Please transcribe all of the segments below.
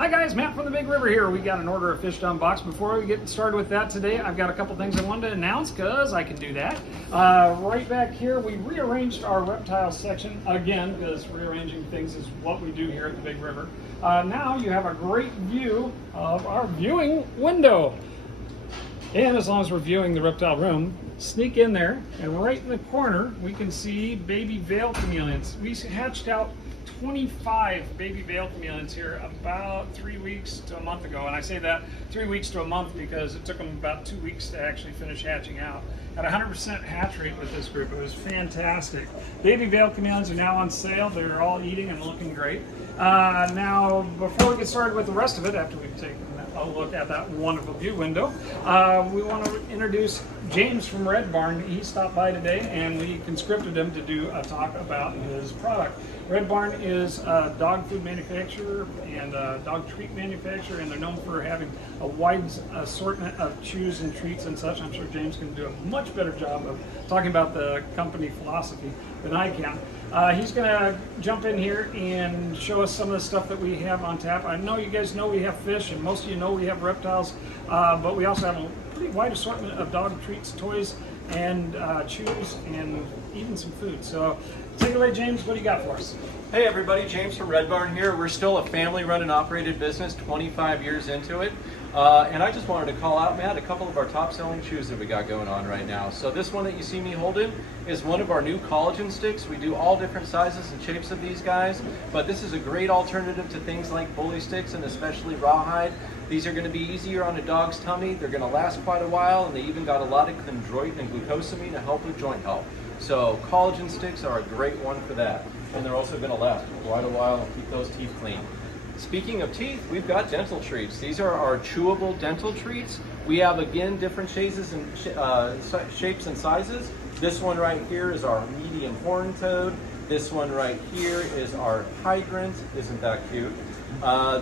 Hi guys, Matt from the Big River here. We got an order of fish to unbox. Before we get started with that today, I've got a couple things I wanted to announce because I can do that. Right back here, we rearranged our reptile section again because rearranging things is what we do here at the Big River. Now you have a great view of our viewing window. And as long as we're viewing the reptile room, sneak in there, and right in the corner, we can see baby veil chameleons. We hatched out 25 baby veil chameleons here about 3 weeks to a month ago. And I say that 3 weeks to a month because it took them about 2 weeks to actually finish hatching out. At 100% hatch rate with this group, it was fantastic. Baby veil chameleons are now on sale. They're all eating and looking great. Now, before we get started with the rest of it, after we've taken a look at that wonderful view window, we want to introduce James from Red Barn. He stopped by today and we conscripted him to do a talk about his product. Red Barn is a dog food manufacturer and a dog treat manufacturer, and they're known for having a wide assortment of chews and treats and such. I'm sure James can do a much better job of talking about the company philosophy than I can. He's going to jump in here and show us some of the stuff that we have on tap. I know you guys know we have fish, and most of you know we have reptiles, but we also have a pretty wide assortment of dog treats, toys, and chews, and even some food. So take it away, James. What do you got for us? Hey everybody, James from Red Barn here. We're still a family-run and operated business, 25 years into it. And I just wanted to call out, Matt, a couple of our top-selling chews that we got going on right now. So this one that you see me holding is one of our new collagen sticks. We do all different sizes and shapes of these guys, but this is a great alternative to things like bully sticks and especially rawhide. These are going to be easier on a dog's tummy. They're going to last quite a while, and they even got a lot of chondroitin and glucosamine to help with joint health. So collagen sticks are a great one for that. And they're also going to last quite a while and keep those teeth clean. Speaking of teeth, we've got dental treats. These are our chewable dental treats. We have, again, different shapes and sizes. This one right here is our medium horned toad. This one right here is our hydrant. Isn't that cute?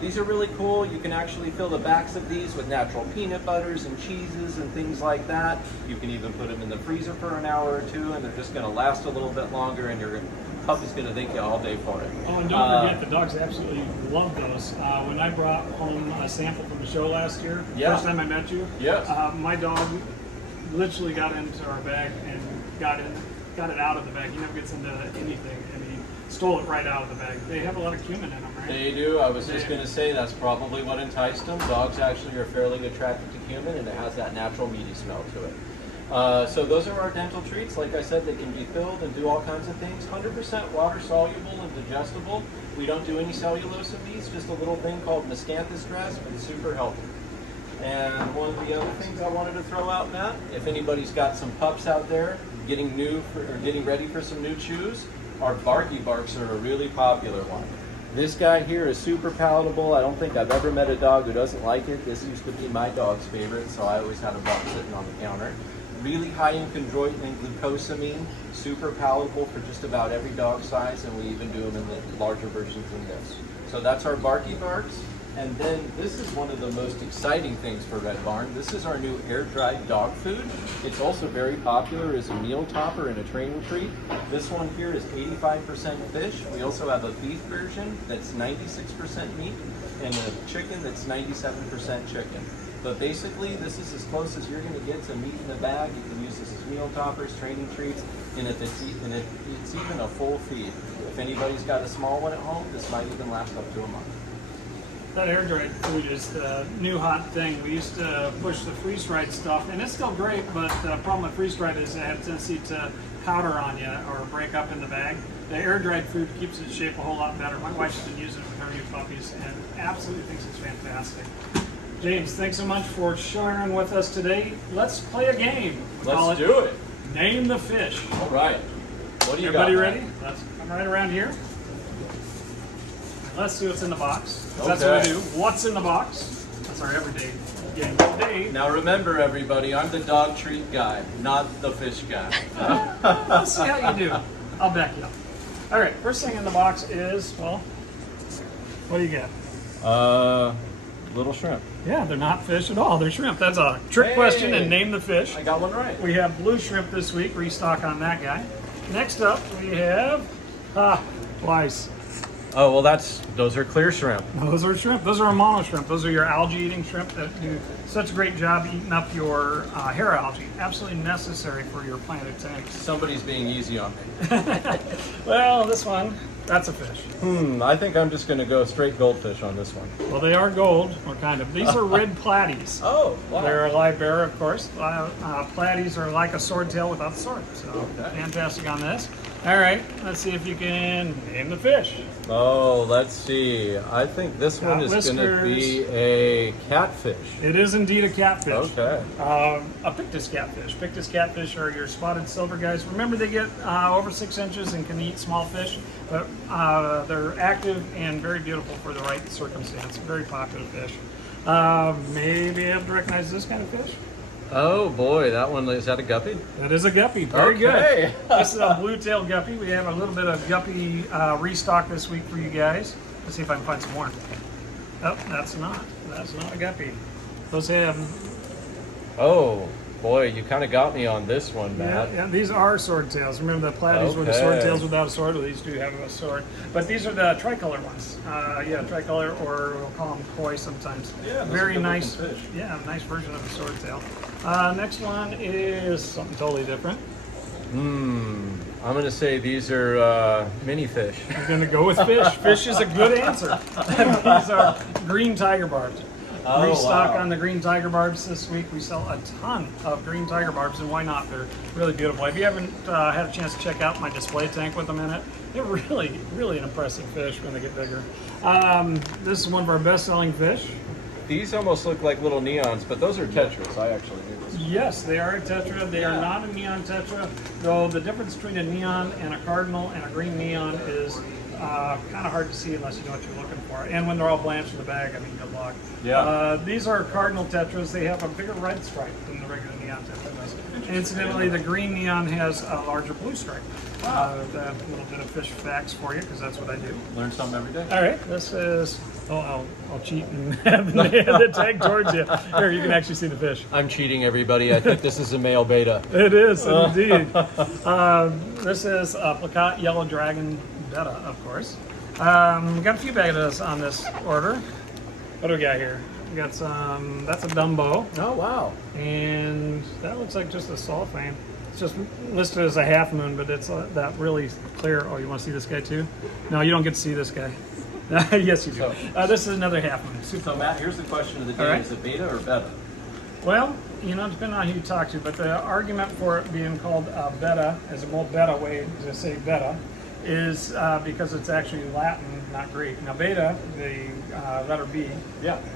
These are really cool. You can actually fill the backs of these with natural peanut butters and cheeses and things like that. You can even put them in the freezer for an hour or two, and they're just going to last a little bit longer, and your puppy's going to thank you all day for it. Oh, and don't forget, the dogs absolutely love those. When I brought home a sample from the show last year, first time I met you, yes. My dog literally got into our bag and got it out of the bag. He never gets into anything, and he stole it right out of the bag. They have a lot of cumin in them, right? They do. I was just going to say that's probably what enticed them. Dogs actually are fairly attracted to cumin, and it has that natural meaty smell to it. So those are our dental treats. Like I said, they can be filled and do all kinds of things. 100% water soluble and digestible. We don't do any cellulose in these, just a little thing called miscanthus grass, but it's super healthy. And one of the other things I wanted to throw out, Matt, if anybody's got some pups out there getting ready for some new chews, our Barky Barks are a really popular one. This guy here is super palatable. I don't think I've ever met a dog who doesn't like it. This used to be my dog's favorite, so I always had a box sitting on the counter. Really high in chondroitin and glucosamine, super palatable for just about every dog size, and we even do them in the larger versions than this. So that's our Barky Barks. And then this is one of the most exciting things for Red Barn. This is our new air-dried dog food. It's also very popular as a meal topper and a training treat. This one here is 85% fish. We also have a beef version that's 96% meat, and a chicken that's 97% chicken. But basically, this is as close as you're going to get to meat in a bag. You can use this as meal toppers, training treats, and it's even a full feed. If anybody's got a small one at home, this might even last up to a month. That air-dried food is the new hot thing. We used to push the freeze-dried stuff, and it's still great, but the problem with freeze-dried is it has a tendency to powder on you or break up in the bag. The air-dried food keeps its shape a whole lot better. My wife's been using it with her new puppies and absolutely thinks it's fantastic. James, thanks so much for sharing with us today. Let's play a game. Let's do it. Name the fish. All right. What do you got? Everybody ready? Let's come right around here. Let's see what's in the box. Okay. That's what we do. What's in the box? That's our everyday game today. Now remember, everybody, I'm the dog treat guy, not the fish guy. Let's see how you do. I'll back you up. All right, first thing in the box is, well, what do you get? Little shrimp. Yeah, they're not fish at all. They're shrimp. That's a trick question, and name the fish. I got one right. We have blue shrimp this week. Restock on that guy. Next up, we have flies. Oh, well, those are clear shrimp. Those are shrimp. Those are mono shrimp. Those are your algae-eating shrimp that do such a great job eating up your hair algae. Absolutely necessary for your planted tanks. Somebody's being easy on me. Well, this one, that's a fish. I think I'm just going to go straight goldfish on this one. Well, they are gold, or kind of. These are red platies. Oh, wow. They're a live bearer, of course. Platies are like a swordtail without the sword. So fantastic on this. All right, let's see if you can name the fish. Oh, let's see. I think this one is going to be a catfish. It is indeed a catfish. Okay. A pictus catfish. Pictus catfish are your spotted silver guys. Remember, they get over 6 inches and can eat small fish, but they're active and very beautiful for the right circumstance. Very popular fish. Maybe you have to recognize this kind of fish. Oh boy, that one, is that a guppy? That is a guppy. Very Okay. good. This is a blue-tailed guppy. We have a little bit of guppy restock this week for you guys. Let's see if I can find some more. Oh, that's not a guppy. Those have. Oh boy, you kind of got me on this one, Matt. Yeah, these are swordtails. Remember the platies were the Okay. swordtails without a sword? Well, these do have a sword. But these are the tricolor ones. Tricolor, or we'll call them koi sometimes. Yeah, those very are nice. good-looking fish. Yeah, nice version of the swordtail. Next one is something totally different. I'm going to say these are mini fish. I'm going to go with fish. Fish is a good answer. These are green tiger barbs. Oh, Restock wow. on the green tiger barbs this week. We sell a ton of green tiger barbs, and why not? They're really beautiful. If you haven't had a chance to check out my display tank with them in it, they're really, really an impressive fish when they get bigger. This is one of our best-selling fish. These almost look like little neons, but those are tetras. I actually knew this. Yes, they are a tetra. They are not a neon tetra, though the difference between a neon and a cardinal and a green neon is kind of hard to see unless you know what you're looking for. And when they're all blanched in the bag, I mean, good luck. Yeah. These are cardinal tetras. They have a bigger red stripe than the regular neon tetra does. Incidentally, the green neon has a larger blue stripe. A little bit of fish facts for you, because that's what I do. Learn something every day. All right, this is. Oh, I'll cheat and have the tag towards you. Here, you can actually see the fish. I'm cheating, everybody. I think this is a male beta. It is indeed. This is a plakat yellow dragon betta, of course. We got a few bettas on this order. What do we got here? We got some. That's a Dumbo, Oh, wow. and that looks like just a sulfane. It's just listed as a half moon, but it's that really clear. Oh, you want to see this guy too? No, you don't get to see this guy. Yes, you do. This is another half moon. So, Matt, here's the question of the day. All right. Is it beta or beta? Well, depending on who you talk to, but the argument for it being called beta, as a more beta way to say beta, is because it's actually Latin, not Greek. Now, beta, the letter B,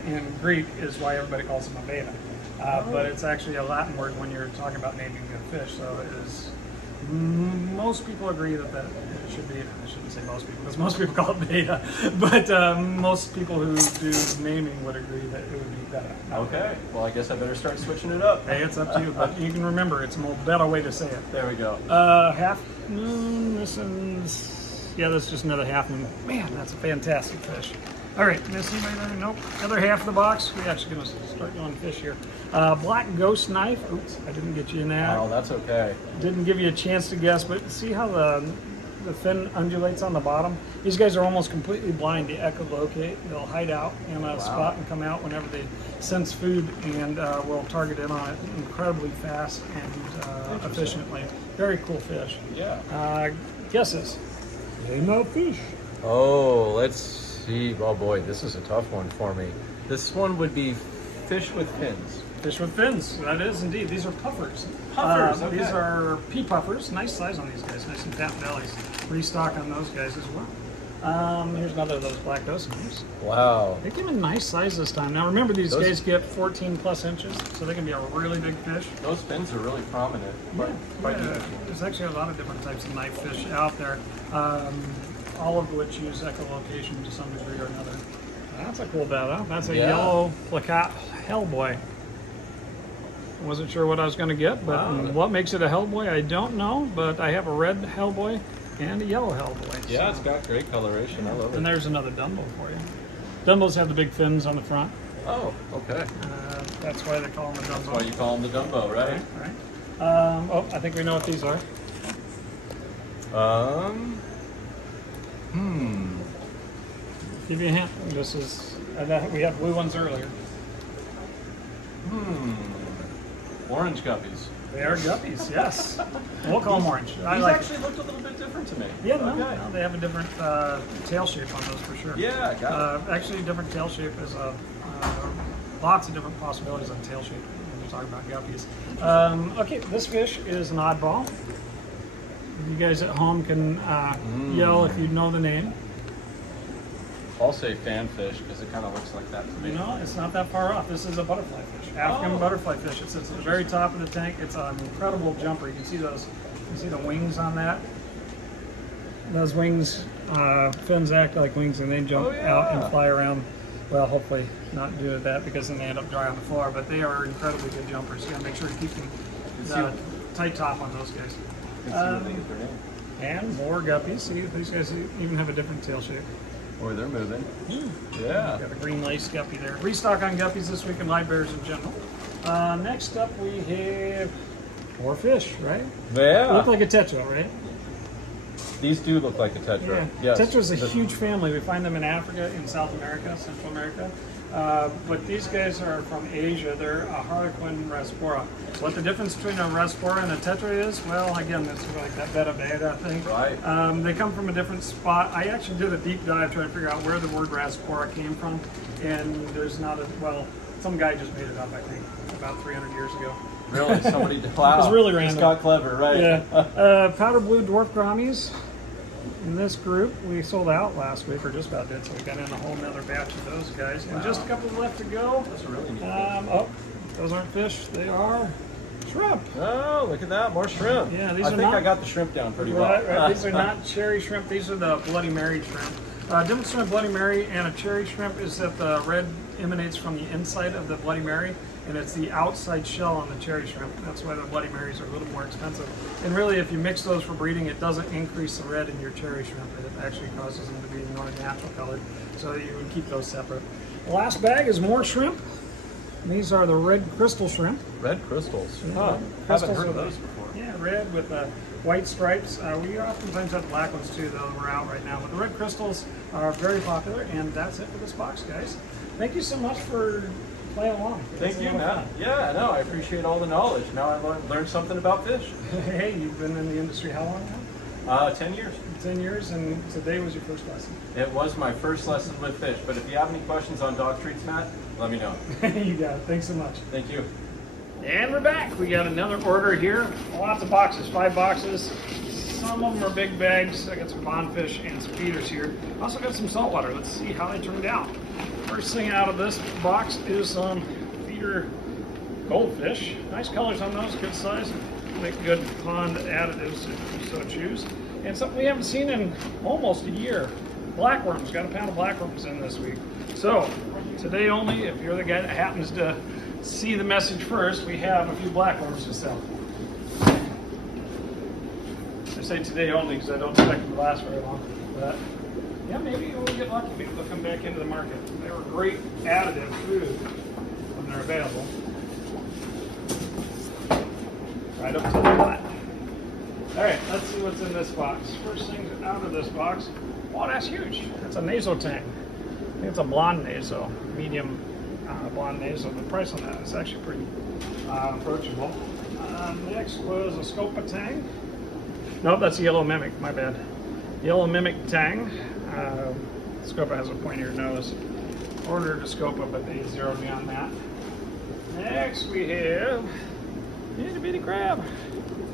in Greek is why everybody calls them a beta. But it's actually a Latin word when you're talking about naming a fish. So it is. Most people agree that it should be. I shouldn't say most people, because most people call it beta. But most people who do naming would agree that it would be beta. Okay. Well, I guess I better start switching it up. Hey, it's up to you, but you can remember it's a more better way to say it. There we go. Half moon. This is that's just another half moon. Man, that's a fantastic fish. All right, miss anybody there? Nope. Other half of the box. We're actually going to start doing fish here. Black ghost knife. Oops, I didn't get you in that. Oh, that's okay. Didn't give you a chance to guess, but see how the fin undulates on the bottom? These guys are almost completely blind to echolocate. They'll hide out in a spot and come out whenever they sense food, and will target in on it incredibly fast and efficiently. Very cool fish. Yeah. Guesses? Name a fish. Oh, let's see. Oh boy, this is a tough one for me. This one would be fish with fins. Fish with fins. That is indeed. These are puffers. Puffers, okay. These are pea puffers. Nice size on these guys. Nice and fat bellies. Restock on those guys as well. Here's another of those black ghost knives. Wow. They give a nice size this time. Now remember, these guys get 14 plus inches, so they can be a really big fish. Those fins are really prominent. Quite unique. There's actually a lot of different types of knife fish out there, all of which use echolocation to some degree or another. That's a cool betta. That's a yellow plakat hellboy. Wasn't sure what I was going to get, but what makes it a hellboy, I don't know. But I have a red hellboy and a yellow hellboy. Yeah, it's got great coloration. I love it. And there's another Dumbo for you. Dumbos have the big fins on the front. Oh, okay. That's why they call them a Dumbo. That's why you call them the Dumbo, right? Right. I think we know what these are. Give you a hint. This is, we had blue ones earlier. Orange guppies. They are guppies, yes. We'll call them orange. These like actually looked a little bit different to me. Yeah, okay. no, they have a different tail shape on those for sure. Yeah, got it. Actually, different tail shape is lots of different possibilities on tail shape when you're talking about guppies. Okay, this fish is an oddball. You guys at home can yell if you know the name. I'll say fanfish because it kind of looks like that to me. No, it's not that far off. This is a butterfly fish, African butterfly fish. It sits at the very top of the tank. It's an incredible jumper. You can see those. You can see the wings on that. Those wings, fins act like wings, and they jump out and fly around. Well, hopefully not do that because then they end up dry on the floor. But they are incredibly good jumpers. You gotta make sure to keep the tight top on those guys. And more guppies. See, these guys even have a different tail shape. Boy, they're moving. Yeah. Got a green lace guppy there. Restock on guppies this week and live bears in general. Next up we have more fish, right? Yeah. Look like a tetra, right? These do look like a tetra. Yeah. Yes. Tetra's a huge family. We find them in Africa, in South America, Central America. But these guys are from Asia. They're a harlequin raspora. What the difference between a raspora and a tetra is? Well, again, it's like that beta beta thing. Right. They come from a different spot. I actually did a deep dive trying to figure out where the word raspora came from. And there's not a, well, some guy just made it up, I think, about 300 years ago. Really? Somebody, wow. It was really random. Just got clever, right? Yeah. Powder blue dwarf grammies. In this group, we sold out last week, or just about did, so we got in a whole nother batch of those guys. And just a couple left to go. That's a really neat. Oh, those aren't fish, they are shrimp. Oh, look at that, more shrimp. Yeah, these I are think not, I got the shrimp down pretty well. Right. These are not cherry shrimp, these are the Bloody Mary shrimp. Difference between a Bloody Mary and a cherry shrimp is that the red emanates from the inside of the Bloody Mary, and it's the outside shell on the cherry shrimp. That's why the Bloody Marys are a little more expensive. And really, if you mix those for breeding, it doesn't increase the red in your cherry shrimp. It actually causes them to be more natural colored. So you would keep those separate. The last bag is more shrimp. And these are the red crystal shrimp. Red crystals. Huh. Haven't heard of those before. Yeah, red with white stripes. We oftentimes have black ones too, though we're out right now. But the red crystals are very popular, and that's it for this box, guys. Thank you so much for playing along. Thank you, Matt. Yeah, no, I appreciate all the knowledge. Now I learned something about fish. Hey, you've been in the industry how long now? 10 years. 10 years, and today was your first lesson. It was my first lesson with fish, but if you have any questions on dog treats, Matt, let me know. You got it. Thanks so much. Thank you. And we're back. We got another order here. Lots of boxes, 5 boxes. Some of them are big bags. I got some pond fish and some feeders here. Also got some saltwater. Let's see how they turned out. First thing out of this box is some feeder goldfish. Nice colors on those, good size. Make good pond additives if you so choose. And something we haven't seen in almost a year. Blackworms. Got a pound of blackworms in this week. So, today only, if you're the guy that happens to see the message first, we have a few blackworms to sell. I say today only because I don't expect them to last very long. But yeah, maybe we'll get lucky. Maybe they'll come back into the market. They were great additive food when they're available. Right up to the butt. All right, let's see what's in this box. First thing out of this box. Oh, that's huge. That's a nasal tang. I think it's a blonde nasal, medium blonde nasal. The price on that is actually pretty approachable. Next was a scopa tang. Nope, that's a yellow mimic, my bad. Yellow mimic tang. Scopa has a pointier nose. Ordered a scopa, but they zeroed me on that. Next we have itty bitty crab.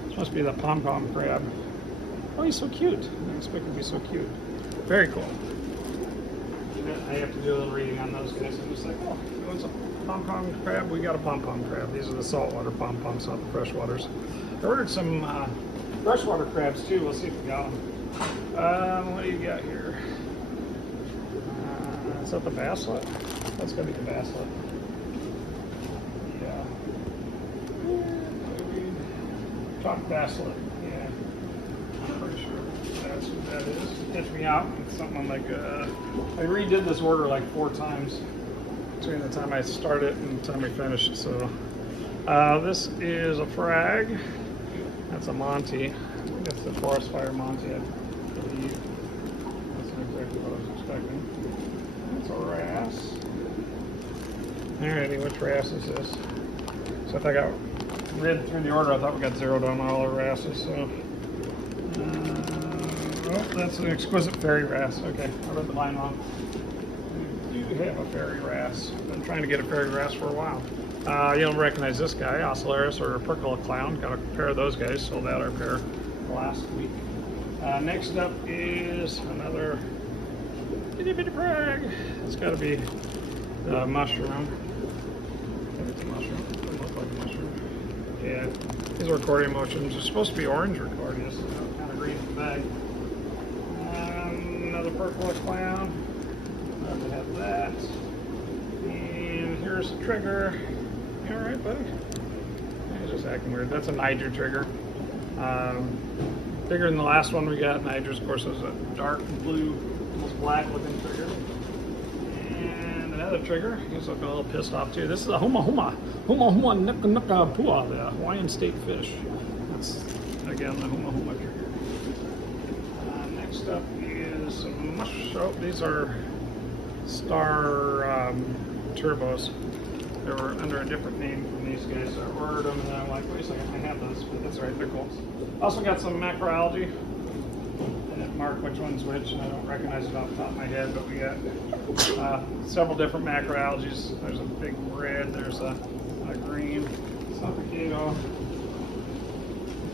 This must be the pom-pom crab. Oh, he's so cute. I didn't expect him to be so cute. Very cool. I have to do a little reading on those guys. I'm just like, oh, it's a pom-pom crab. We got a pom-pom crab. These are the saltwater pom-poms, not the freshwaters. I ordered some freshwater crabs too. We'll see if we got them. What do you got here? Is that the basslet? That's gotta be the basslet. Yeah. Chalk basslet. Yeah. I'm pretty sure that's what that is. Catch me out. It's something like I redid this order like 4 times between the time I started and the time we finished. So this is a frag. That's a Monty. I think that's the forest fire Monty, I believe. That's not exactly what I was expecting. That's a wrasse. Alrighty, which wrasse is this? So if I got read through the order, I thought we got zeroed on all the wrasses. So, oh, that's an exquisite fairy wrasse. Okay, I read the line wrong. We do have a fairy wrasse. Been trying to get a fairy wrasse for a while. You'll recognize this guy, Ocellaris or Percola clown. Got a pair of those guys. Sold out our pair last week. Next up is another itty bitty frag. It's got to be mushroom. It's a mushroom. Doesn't look like a mushroom. Yeah, these are accordion mushrooms. They're supposed to be orange accordions. So kind of green in the bag. Another Percola clown. We have that. And here's the trigger. You all right, buddy? He's just acting weird. That's a Niger trigger. Bigger than the last one we got. Niger's, of course, was a dark blue, almost black looking trigger. And another trigger. He's looking a little pissed off too. This is a Huma Nuka Nuka Pua, the Hawaiian state fish. That's, again, the Huma trigger. Next up is some mushroom. These are Star Turbos. They were under a different name from these guys. I ordered them and I'm like, wait a second, I have those, but that's all right, they're cool. Also got some macroalgae. I didn't mark which one's which, and I don't recognize it off the top of my head, but we got several different macroalgaes. There's a big red, there's a green, Saltwater.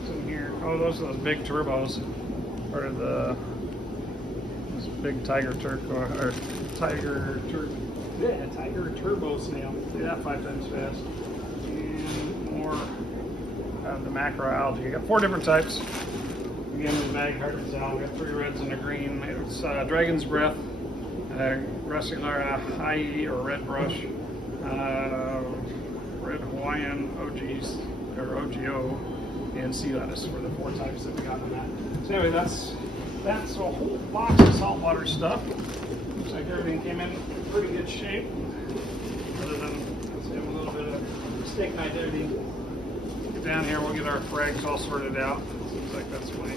What's in here? Oh, those are those big turbos. Part of this big tiger turbo snail. See that 5 times fast. And more of the macroalgae. You got 4 different types. Again, the bag, hard to tell. We got 3 reds and a green. It's dragon's breath, Russula high or red brush, red Hawaiian OGs or OGO, and sea lettuce were the 4 types that we got in that. So anyway, that's a whole box of saltwater stuff. Looks like everything came in pretty good shape. Other than, let's have a little bit of mistake identity. Get down here, we'll get our frags all sorted out. Seems like that's my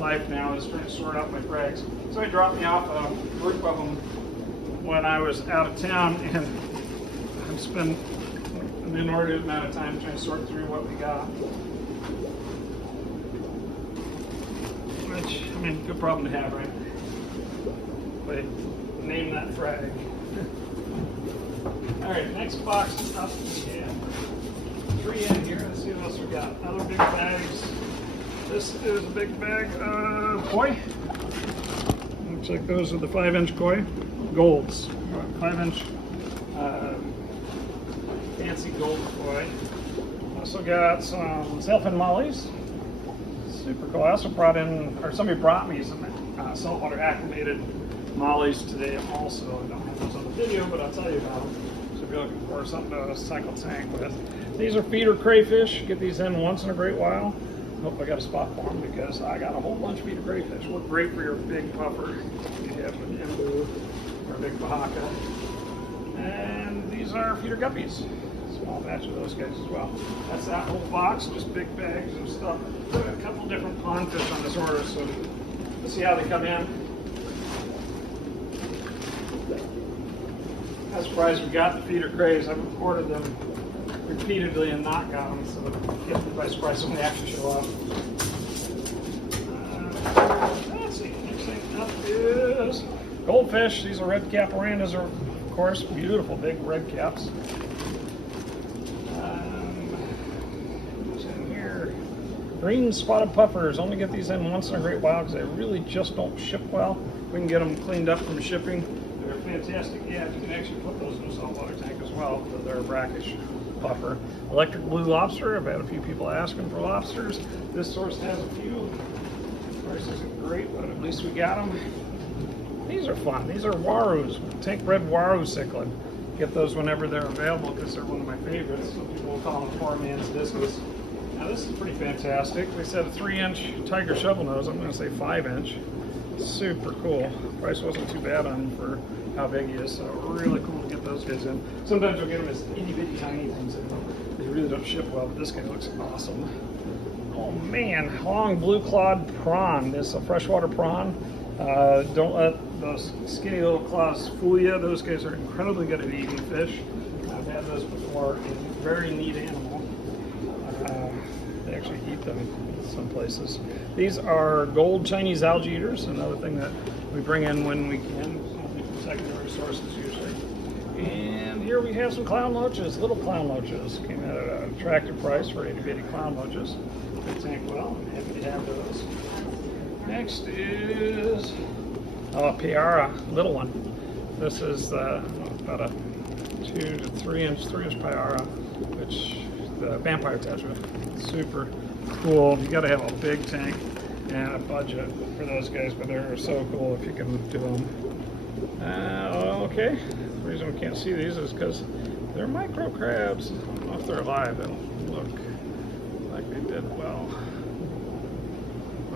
life now, is trying to sort out my frags. Somebody dropped me off a group of them when I was out of town, and I've spent an inordinate amount of time trying to sort through what we got. Which, I mean, good problem to have, right? But name that frag. Alright, next box up. Yeah. 3 in here. Let's see what else we got. Other big bags. This is a big bag of koi. Looks like those are the 5-inch koi. Golds. 5-inch fancy gold koi. Also got some sailfin mollies. Super cool. I also brought in, or somebody brought me some saltwater acclimated mollies today also. I don't have those on the video, but I'll tell you about them. So if you're looking for something to cycle tank with. These are feeder crayfish. Get these in once in a great while. Hope I got a spot for them because I got a whole bunch of feeder crayfish. Look great for your big puffer. You have an embu or a big bahaka. And these are feeder guppies. Small batch of those guys as well. That's that whole box, just big bags of stuff. Put a couple different pond fish on this order, so let's see how they come in. I'm surprised we got the feeder crays. I've ordered them repeatedly and not got them, so get me by surprise when they actually show up. Let's see, next thing up is goldfish. These are red cap orandas, are of course beautiful big red caps. What's in here? Green spotted puffers. Only get these in once in a great while because they really just don't ship well. We can get them cleaned up from shipping. They're fantastic. Yeah, you can actually put those in a saltwater tank as well. But they're a brackish puffer. Electric blue lobster. I've had a few people asking for lobsters. This source has a few. Price isn't great, but at least we got them. These are fun. These are warus. Tank red waru cichlid. Get those whenever they're available because they're one of my favorites. Some people will call them poor man's discus. Now this is pretty fantastic. They said a 3-inch tiger shovel nose. I'm going to say 5-inch. Super cool. Price wasn't too bad on him for how big he is. So really cool to get those guys in. Sometimes you'll get them as itty bitty tiny things. They really don't ship well, but this guy looks awesome. Oh man, long blue clawed prawn. This is a freshwater prawn. Don't let those skinny little clausfulia. Those guys are incredibly good at eating fish. I've had those before. Very neat animal. They actually eat them in some places. These are gold Chinese algae eaters, another thing that we bring in when we can, only from secondary sources usually. And here we have some clown loaches, little clown loaches. Came at an attractive price for itty bitty clown loaches. They tank well. I'm happy to have those. Next is a Piara, little one. This is about a 2 to 3 inch Piara, which the vampire tetra. Super cool. You got to have a big tank and a budget for those guys, but they're so cool if you can do them. Okay, the reason we can't see these is because they're micro crabs. I don't know if they're alive. They don't look like they did well.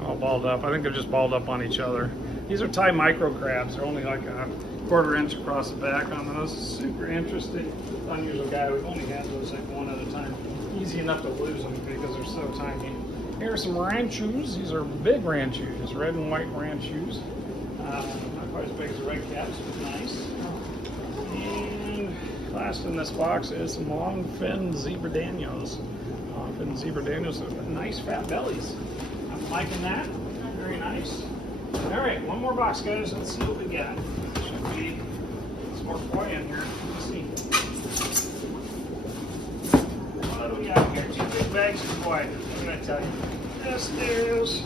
All balled up. I think they're just balled up on each other. These are Thai micro crabs. They're only like a 1/4 inch across the back on those. Super interesting. Unusual guy. We've only had those like one at a time. Easy enough to lose them because they're so tiny. Here are some ranchus. These are big ranchus, red and white ranchus. Not quite as big as the red caps, but nice. And last in this box is some long-finned zebra danios. Long-finned zebra danios with nice fat bellies. I'm liking that. Very nice. All right, one more box, guys. Let's see what we got. Should be some more koi in here. Let's see. What do we got here? 2 big bags of koi. What did I tell you? This is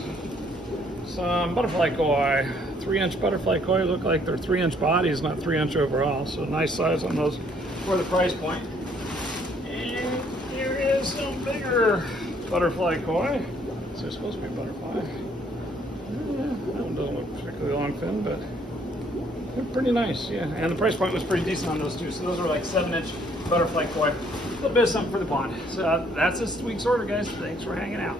some butterfly koi. 3-inch butterfly koi look like they're 3-inch bodies, not 3-inch overall. So nice size on those for the price point. And here is some bigger butterfly koi. So they're supposed to be a butterfly. That one doesn't look particularly long fin, but they're pretty nice, yeah. And the price point was pretty decent on those too. So those are like 7-inch butterfly koi. A little bit of something for the pond. So that's this week's order, guys. Thanks for hanging out.